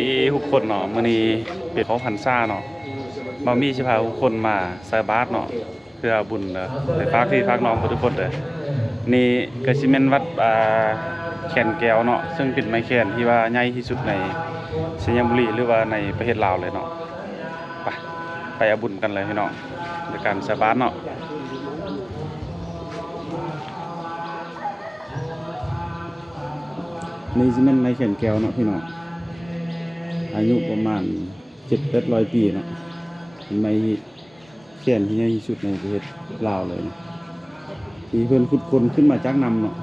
ดีทุกคนเนาะมื้อนี้เป็นของพรรษาเนาะบ่มีสิพาทุกคนมาใส่บาตรเนาะเพื่อบุญไปฝากพี่ฝากน้องทุกคนเลยนี่ก็สิแม่นวัดแคนแก้วเนาะซึ่งเป็นไม้แคนที่ว่าใหญ่ที่สุดในสัญบุรีหรือว่าในประเทศลาวเลยเนาะไปเอาบุญกันเลยพี่น้องในการใส่บาตรเนาะนี่สิแม่นไม้แคนแก้วเนาะพี่น้องอายุประมาณ700-800 ปีเนาะเป็นไม้แคนที่ใหญ่ที่สุดในประเทศลาวเลยเนาะที่เพิ่นขุดค้นขึ้นมาจากน้ำเนาะ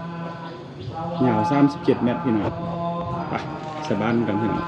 ยาว37 เมตรพี่น้องไปใส่บาตรกันพี่น้อง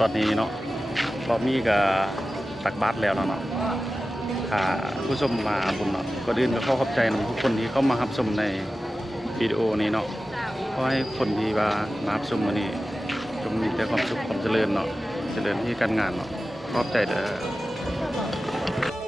ตอนนี้เนาะบ่มีก็ตักบาตรแล้วเนาะผู้ชมมาบุญเนาะก่อนอื่นก็ขอขอบใจทุกคนที่เข้ามารับชมในวิดีโอนี้เนาะขอให้คนที่มารับชมวันนี้จงมีแต่ความสุขความเจริญเนาะเจริญที่การงานเนาะขอบใจเด้อ